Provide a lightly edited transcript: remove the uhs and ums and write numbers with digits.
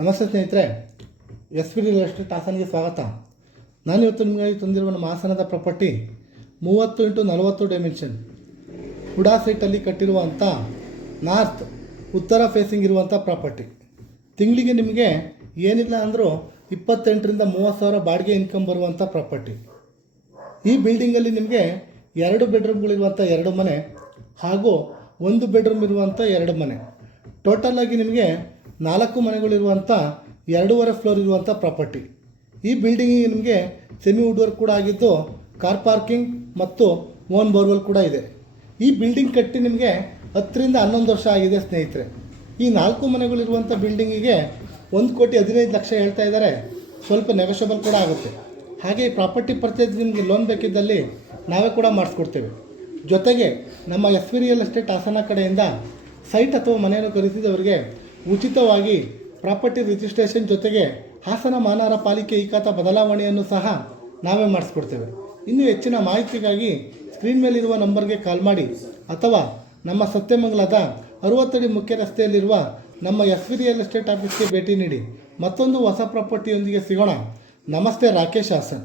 ನಮಸ್ತೆ ಸ್ನೇಹಿತರೆ, S V real estate ಹಾಸನ್ಗೆ ಸ್ವಾಗತ. ನಾನು ಇವತ್ತು ನಿಮಗಾಗಿ ತಂದಿರುವ ನಮ್ಮ ಹಾಸನದ property 30x40 dimension HUDA ಸೈಟಲ್ಲಿ ಕಟ್ಟಿರುವಂಥ north ಉತ್ತರ ಫೇಸಿಂಗ್ ಇರುವಂಥ ಪ್ರಾಪರ್ಟಿ. ತಿಂಗಳಿಗೆ ನಿಮಗೆ ಏನಿಲ್ಲ ಅಂದರೂ 28ರಿಂದ 30 ಸಾವಿರ ಬಾಡಿಗೆ ಇನ್ಕಮ್ ಬರುವಂಥ ಪ್ರಾಪರ್ಟಿ. ಈ ಬಿಲ್ಡಿಂಗಲ್ಲಿ ನಿಮಗೆ 2 ಬೆಡ್ರೂಮ್ಗಳಿರುವಂಥ 2 ಮನೆ ಹಾಗೂ 1 ಬೆಡ್ರೂಮ್ ಇರುವಂಥ 2 ಮನೆ, ಟೋಟಲ್ ಆಗಿ ನಿಮಗೆ 4 ಮನೆಗಳಿರುವಂಥ 2.5 ಫ್ಲೋರ್ ಇರುವಂಥ ಪ್ರಾಪರ್ಟಿ. ಈ ಬಿಲ್ಡಿಂಗಿಗೆ ನಿಮಗೆ ಸೆಮಿ ವುಡ್ ವರ್ಕ್ ಕೂಡ ಆಗಿದ್ದು, ಕಾರ್ ಪಾರ್ಕಿಂಗ್ ಮತ್ತು ಓನ್ ಬೋರ್ವೆಲ್ ಕೂಡ ಇದೆ. ಈ ಬಿಲ್ಡಿಂಗ್ ಕಟ್ಟಿ ನಿಮಗೆ 10ರಿಂದ 11 ವರ್ಷ ಆಗಿದೆ ಸ್ನೇಹಿತರೆ. ಈ 4 ಮನೆಗಳಿರುವಂಥ ಬಿಲ್ಡಿಂಗಿಗೆ 1,15,00,000 ಹೇಳ್ತಾ ಇದ್ದಾರೆ. ಸ್ವಲ್ಪ ನೆಗೋಷಿಯಬಲ್ ಕೂಡ ಆಗುತ್ತೆ. ಹಾಗೆ ಈ ಪ್ರಾಪರ್ಟಿ ಪರ್ಚೇಸ್ ನಿಮಗೆ ಲೋನ್ ಬೇಕಿದ್ದಲ್ಲಿ ನಾವೇ ಕೂಡ ಮಾಡಿಸ್ಕೊಡ್ತೇವೆ. ಜೊತೆಗೆ ನಮ್ಮ S V real estate Hassan ಕಡೆಯಿಂದ ಸೈಟ್ ಅಥವಾ ಮನೆಯನ್ನು ಖರೀದಿಸಿದವರಿಗೆ ಉಚಿತವಾಗಿ ಪ್ರಾಪರ್ಟಿ ರಿಜಿಸ್ಟ್ರೇಷನ್ ಜೊತೆಗೆ ಹಾಸನ ಮಹಾನಗರ ಪಾಲಿಕೆ ಈ ಖಾತಾ ಬದಲಾವಣೆಯನ್ನು ಸಹ ನಾವೇ ಮಾಡಿಸ್ಕೊಡ್ತೇವೆ. ಇನ್ನೂ ಹೆಚ್ಚಿನ ಮಾಹಿತಿಗಾಗಿ ಸ್ಕ್ರೀನ್ ಮೇಲಿರುವ ನಂಬರ್ಗೆ ಕಾಲ್ ಮಾಡಿ ಅಥವಾ ನಮ್ಮ ಸತ್ಯಮಂಗಲದ 60 ಅಡಿ ಮುಖ್ಯ ರಸ್ತೆಯಲ್ಲಿರುವ ನಮ್ಮ ಎಸ್ ವಿ ರಿಯಲ್ ಎಸ್ಟೇಟ್ ಆಫೀಸ್ಗೆ ಭೇಟಿ ನೀಡಿ. ಮತ್ತೊಂದು ಹೊಸ ಪ್ರಾಪರ್ಟಿಯೊಂದಿಗೆ ಸಿಗೋಣ. ನಮಸ್ತೆ, ರಾಕೇಶ್ ಹಾಸನ್.